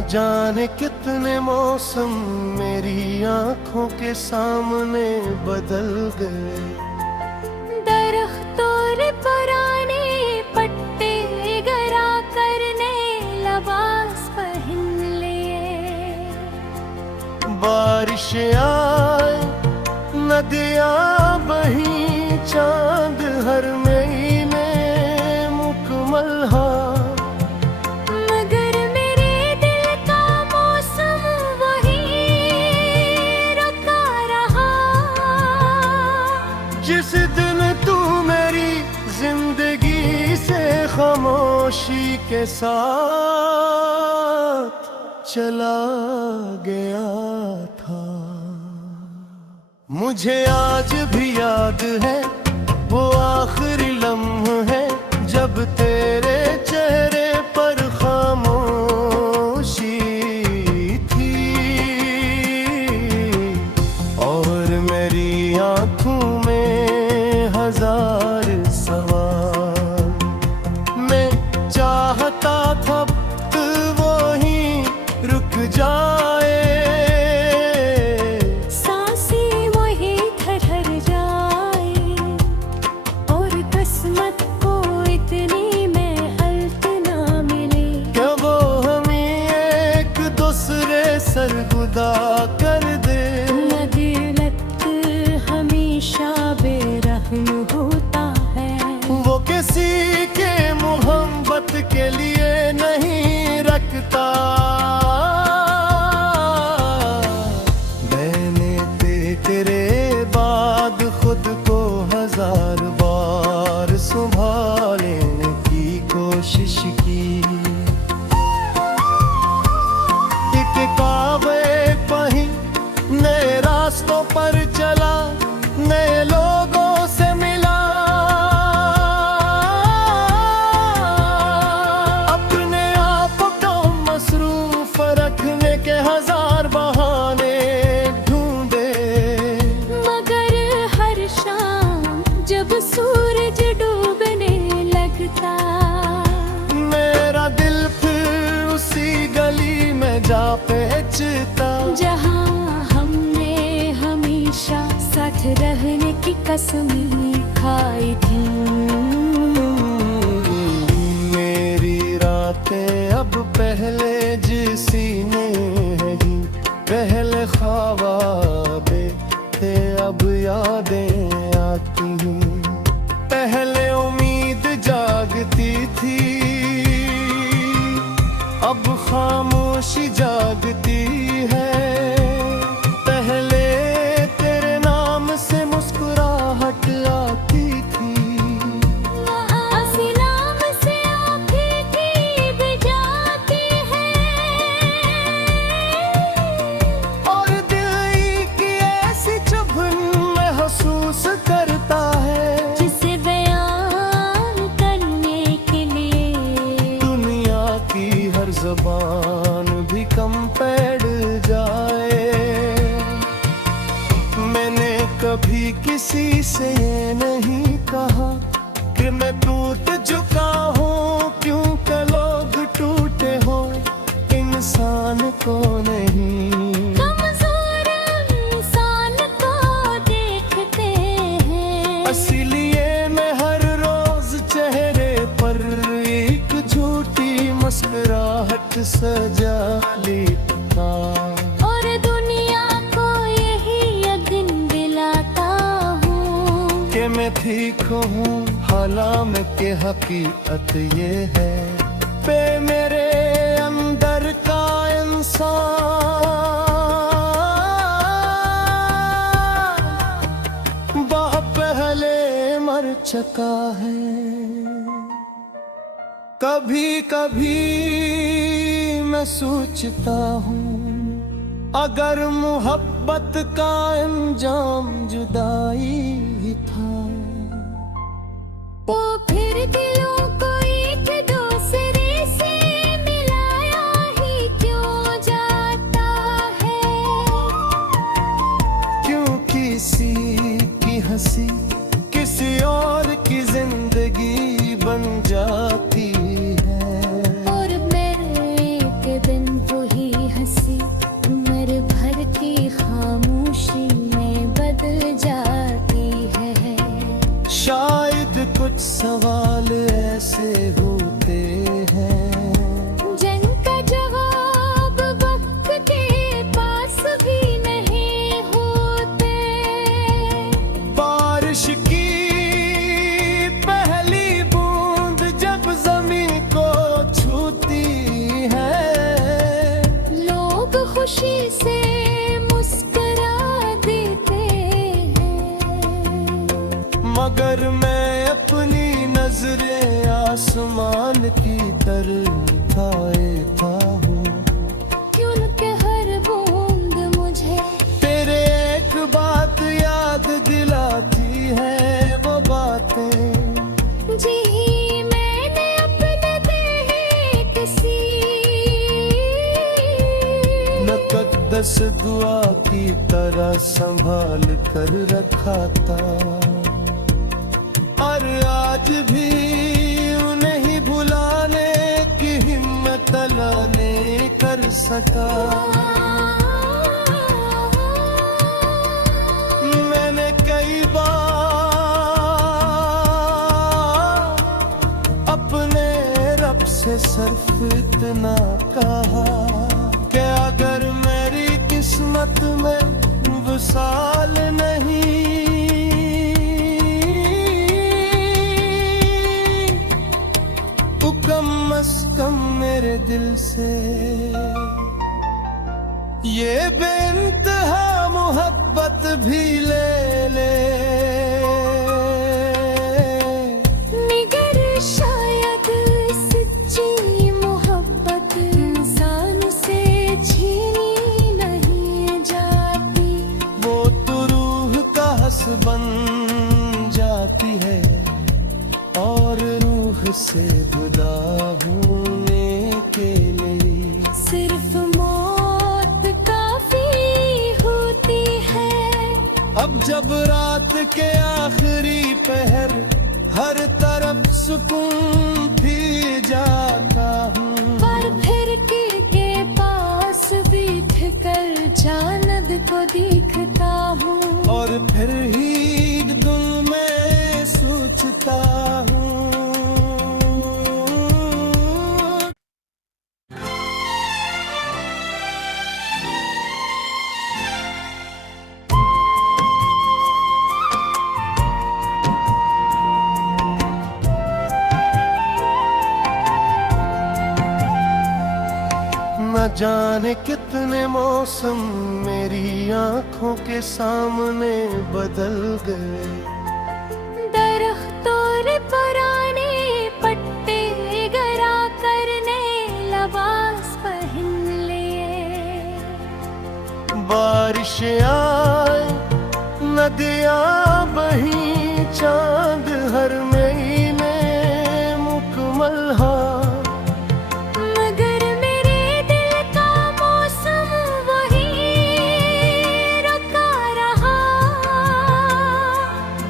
जाने कितने मौसम मेरी आंखों के सामने बदल गए। दरख्तों रे पुराने पट्टे गरा करने लिबास पहन लिए। बारिश आए नदियाँ बही चांद हर महीने मुकम्मल हाँ, मगर मेरे दिल का मौसम वही रुका रहा। जिस दिन तू मेरी जिंदगी से खामोशी के साथ चला गया था। मुझे आज भी याद है वो आखिरी लम्हे जब तेरे चेहरे पर खामोशी थी और मेरी आंखों में हजार सवाल। मैं चाहता था वो ही रुक जाए, सांसें वही ठहर जाए और किस्मत को इतनी महलत ना मिले क्या वो हमें एक दूसरे सरगुदा कर दे। अदालत हमेशा बेरहम होता है, वो किसी के मोहब्बत के लिए नहीं रखता। मैंने तेरे बाद खुद को हजार बार संभालने की कोशिश की। टिकावे पही नए रास्तों पर चला, नए लोगों से मिला, अपने आप को मसरूफ रखने के हजार बहाने ढूंढे। मगर हर शाम जब सूरज डूबने लगता, मेरा दिल फिर उसी गली में जा पहुंचता जहाँ हमने हमेशा साथ रहने की कसम खाई थी। मेरी रातें अब पहले जिसी नहीं, पहले ख्वाबे थे अब यादें आती हैं। पहले उम्मीद जागती थी अब खामोशी जागती है। पहले तेरे नाम से मुस्कुराहट आती थी, हंसी नाम से आँखें भीग जाती है और दिल की ऐसी चुभन महसूस करता है जिसे बयान करने के लिए दुनिया की हर ज़बान भी कम पड़ जाए। मैंने कभी किसी से ये नहीं कहा कि मैं टूट चुका हूँ, क्योंकि लोग टूटे हो इंसान को नहीं। कमजोर इंसान को देखते हैं, इसलिए मैं हर रोज चेहरे पर एक झूठी मुस्कुराहट सजा लेता और दुनिया को यही यकीन दिलाता हूँ कि मैं ठीक हूँ। हालांकि हकीकत ये है पे मेरे अंदर का इंसान बहुत पहले मर चुका है। कभी कभी मैं सोचता हूँ अगर मोहब्बत का अंजाम जुदाई था तो फिर दिलों को एक दूसरे से मिलाया ही क्यों जाता है। क्यों किसी की हंसी किसी और की जिंदगी बन जाती है और मेरे एक दिन वही दस दुआ की तरह संभाल कर रखा था, और आज भी उन्हें ही भुलाने की हिम्मत अल्लाह ने कर सका। मैंने कई बार अपने रब से सिर्फ इतना कहा कि अगर मेरी किस्मत में विसाल नहीं तो कम अज़ कम मेरे दिल से ये बेइंतहा मोहब्बत भी ले ले। मगर शायद सच्ची मोहब्बत इंसान से छीनी नहीं जाती, वो तो रूह का हस बन जाती है और रूह से जुदा होने के लिए सिर्फ मौत काफी होती है। अब जब रात के आखिरी पहर हर तरफ सुकून भी जाता हूँ, पर फिर के पास बैठ कर जान्नत को देखता हूँ, और फिर ही दिल में सोचता हूँ। न जाने कितने मौसम मेरी आंखों के सामने बदल गए, दरख्तों ने पुराने पट्टे गरा करने लिबास पहन लिए। बारिश आए नदियाँ बही चांद हर महीने मुकम्मल हा, मगर मेरे दिल का मौसम वही रुका रहा।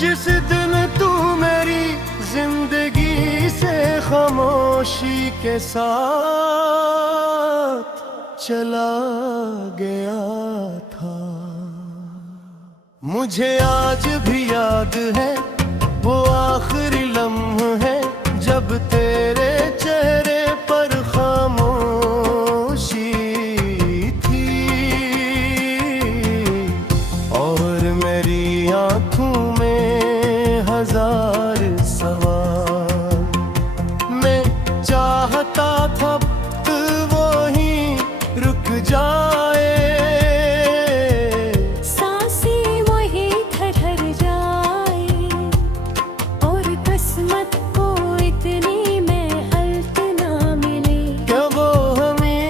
जिस दिन तू मेरी जिंदगी से खामोशी के साथ चला गया था। मुझे आज भी याद है वो आखिरी लम्हा है जब तेरे चेहरे पर खामोशी थी, और मेरी आंखों में हजार सवाल। मैं चाहता था वो ही रुक जाए, सांसें वही ठहर जाए, और किस्मत को इतनी महलत ना मिले क्या वो हमें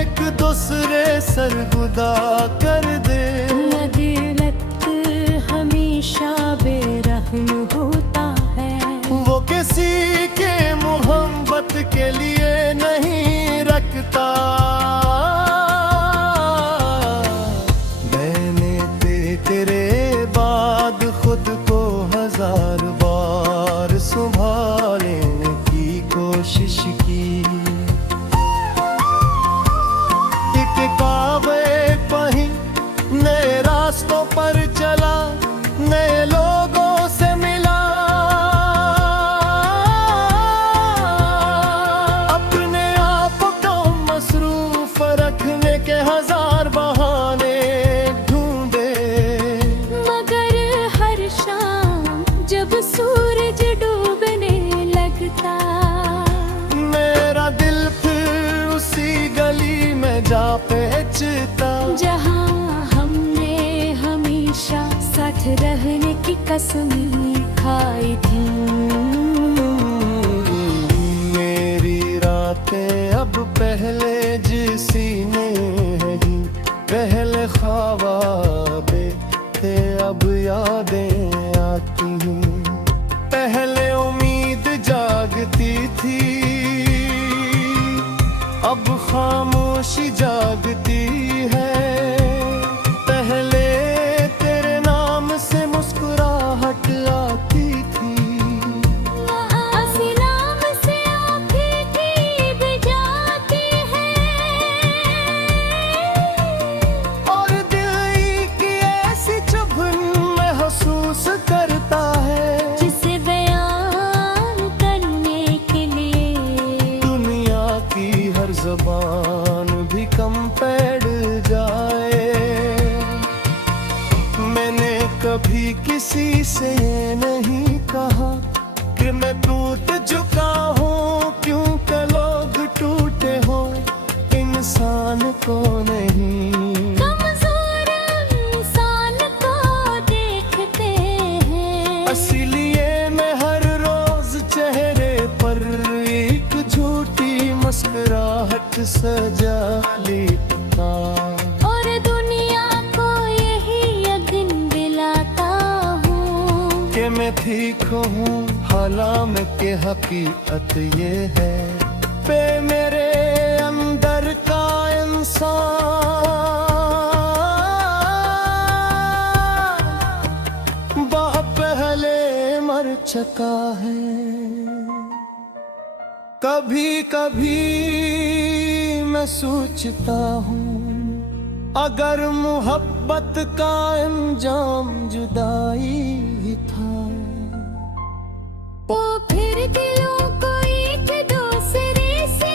एक दूसरे सरगुदा कर दे। अदालत हमेशा बेरहम होता है, वो किसी के मोहब्बत के लिए नहीं रखता। मैंने तेरे बाद खुद को हजार बार संभालने की कोशिश की, एक कावे पही नए रास्तों पर चला, नए लोगों से मिला, अपने आप को मसरूफ रखने के हजार बहाने ढूंढे। मगर हर शाम जब सूरज डूबने लगता, मेरा दिल फिर उसी गली में जा पहुंचता, जहाँ हमने हमेशा साथ रहने की कसम खाई थी। मेरी रातें अब पहले जिसी नहीं, पहले ख्वाबे थे अब यादें आती हैं, पहले उम्मीद जागती थी अब खामोशी जागती है। और ज़बान भी कम पैड़ जाए। मैंने कभी किसी से ये नहीं कहा कि मैं टूट चुका हूँ, क्योंकि लोग टूटे हो इंसान को नहीं। कमजोर इंसान को देखते हैं, इसीलिए मैं हर रोज चेहरे पर एक झूठी मुस्कुराहट सजा लेता और दुनिया को यही यकीन दिलाता हूँ कि मैं ठीक हूँ, हालांकि हकीकत ये है पे मेरे अंदर का इंसान बहुत पहले मर चुका है। कभी कभी मैं सोचता हूँ, अगर मोहब्बत का अंजाम जुदाई था तो फिर दिलों को एक दूसरे से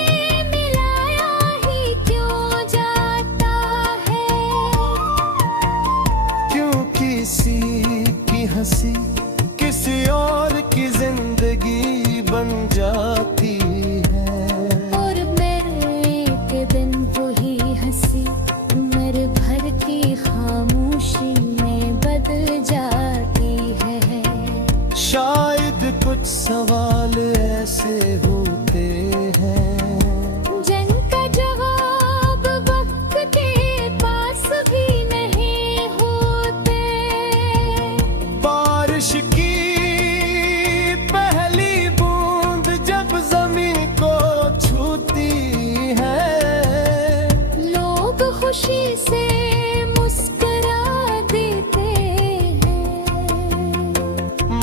मिलाया ही क्यों जाता है। क्यों किसी की हंसी किसी और की जिंदगी बन जाती है, और मेरे एक दिन वही हंसी मेरे भर की खामोशी में बदल जाती है। शायद कुछ सवाल ऐसे होते हैं जिनका जवाब वक्त के पास भी नहीं होते। बारिश की पहली बूंद जब जमीन को छूती है, लोग खुशी से मुस्कुरा देते हैं,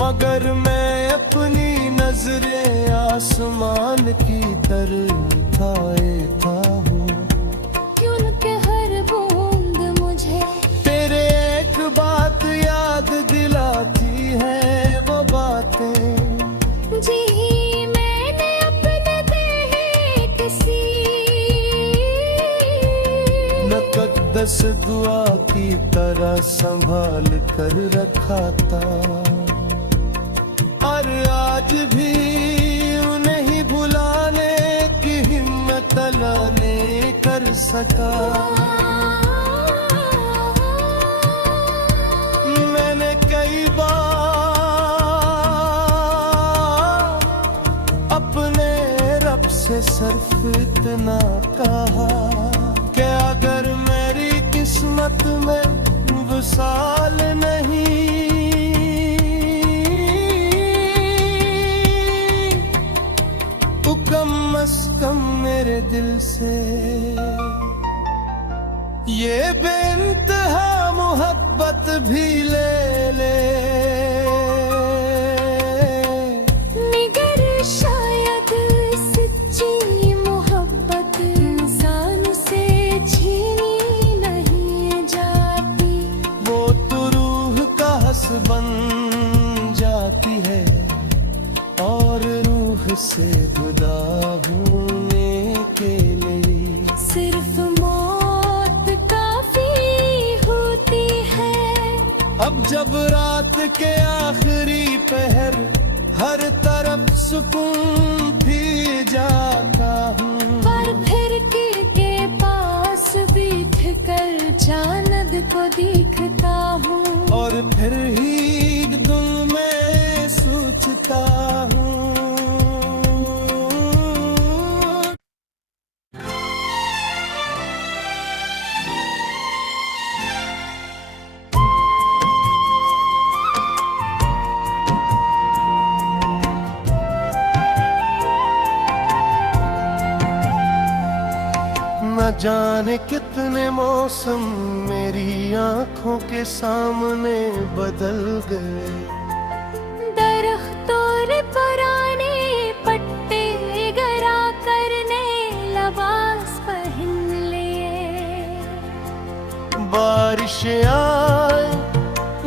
मगर मैं अपनी नजरें आसमान की तरफ उठाता हूँ, क्योंकि हर बूंद मुझे तेरे एक बात याद दिलाती है। वो बातें जी मैंने अपने किसी मुकद्दस दुआ की तरह संभाल कर रखा था, और आज भी उन्हें ही भुलाने की हिम्मत अल्लाह ने कर सका। मैंने कई बार अपने रब से सिर्फ इतना कहा कि अगर मेरी किस्मत में विसाल नहीं तो कम अज़ कम मेरे दिल से ये बेइंतहा मोहब्बत भी ले ले। मगर शायद सच्ची मोहब्बत इंसान से छीनी नहीं जाती, वो तो रूह का हस बन जाती है और रूह से जुदा होने के लिए सिर्फ मौत काफी होती है। अब जब रात के आखिरी पहर हर तरफ सुकून भी जाता हूँ, पर फिर के पास बैठ कर चांद को देखता हूँ, और फिर ही दिल में सोचता हूँ। न जाने कितने मौसम मेरी आंखों के सामने बदल गए, दरख्तों रे पुराने पट्टे गरा करने लबास पहन लिए। बारिश आए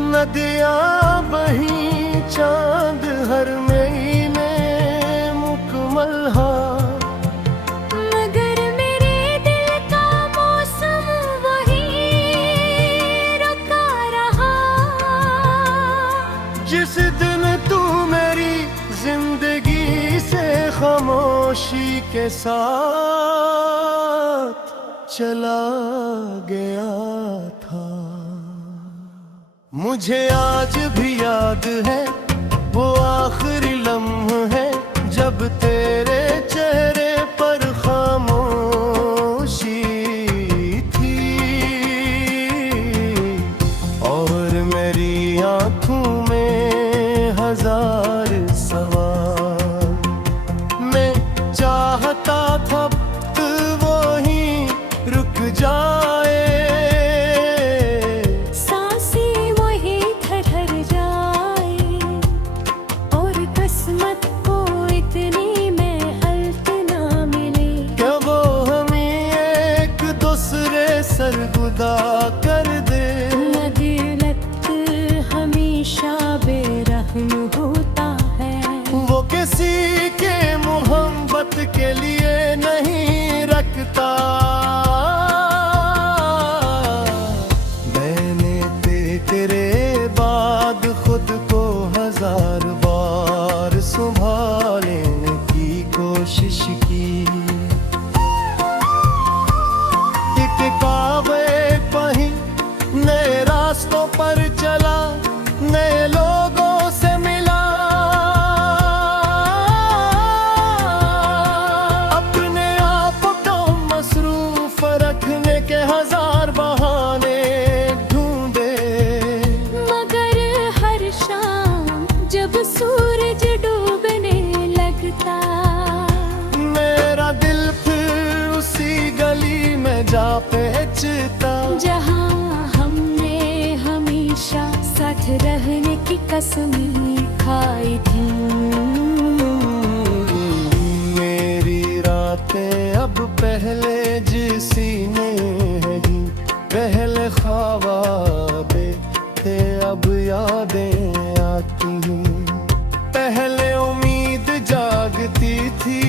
नदियाँ बही चांद हर महीने मुकम्मल हाँ, मगर खामोशी के साथ चला गया था। मुझे आज भी याद है वो आखिरी लम्हा है जब तेरे चेहरे पर खामोशी थी और मेरी आंखों में हजार सवाल। मैं चाहता था वो ही रुक जाए, सांसें वही ठहर जाए और किस्मत को इतनी में अल्त ना मिले क्या वो हमें एक दूसरे सरगुदा कर दे। अदालत हमेशा बेरहम होता है, वो किसी के मोहब्बत के लिए नहीं रखता। मैंने तेरे बाद खुद को हजार बार संभालने की कोशिश की। एक कावे पही नए रास्तों पर चला, नए लोगों से मिला, अपने आप को मसरूफ रखने के हजार बहाने ढूंढे। मगर हर शाम जब सूरज डूबने लगता मेरा दिल फिर उसी गली में जा पहुंचता जहाँ हमने हमेशा साथ रहने की कसम खाई थी। मेरी रातें अब पहले जैसी नहीं, पहले ख्वाबे थे अब यादें आती हैं। पहले उम्मीद जागती थी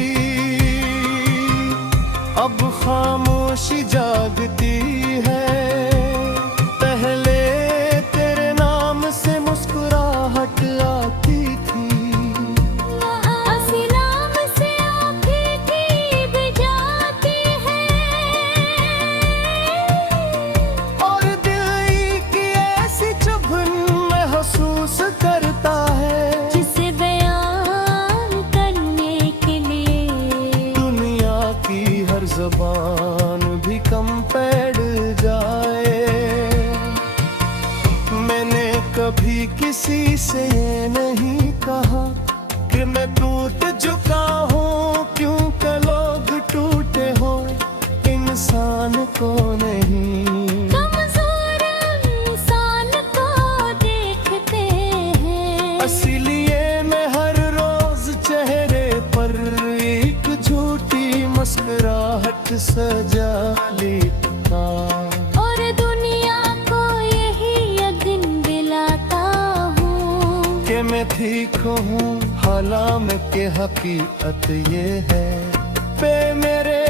अब खामोशी जागती है। पहले तेरे नाम से मुस्कुराहट आती थी, उसी नाम से आँखें भी जाती है और दिल की ऐसी चुभन महसूस करता है जिसे बयान करने के लिए दुनिया की हर ज़बान भी कम पड़ जाए। मैंने कभी किसी से ये नहीं कहा कि मैं टूट चुका हूँ, क्योंकि लोग टूटे हो इंसान को नहीं। कमजोर इंसान को देखते हैं, इसलिए मैं हर रोज चेहरे पर एक झूठी मुस्कुराहट सजा लेता और दुनिया को यही यकीन दिलाता हूँ कि मैं ठीक हूँ। हालांकि के हकीकत ये है पे मेरे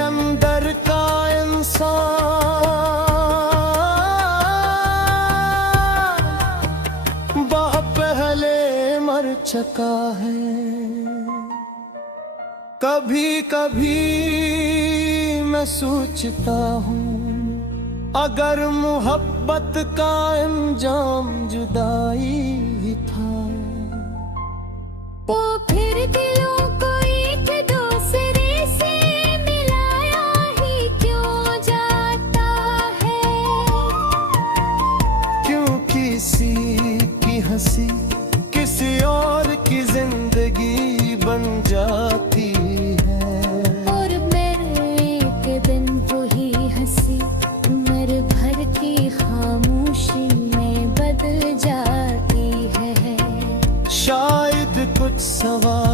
अंदर का इंसान बहुत पहले मर चुका है। कभी कभी मैं सोचता हूँ अगर मोहब्बत का अंजाम जुदाई ही था तो फिर दिलों को एक दूसरे से मिलाया ही क्यों जाता है। क्यों किसी की हंसी किसी और की जिंदगी बन जाती है और मेरे एक दिन वही हंसी उम्र भर की खामोशी में बदल जाती है। शायद कुछ सवाल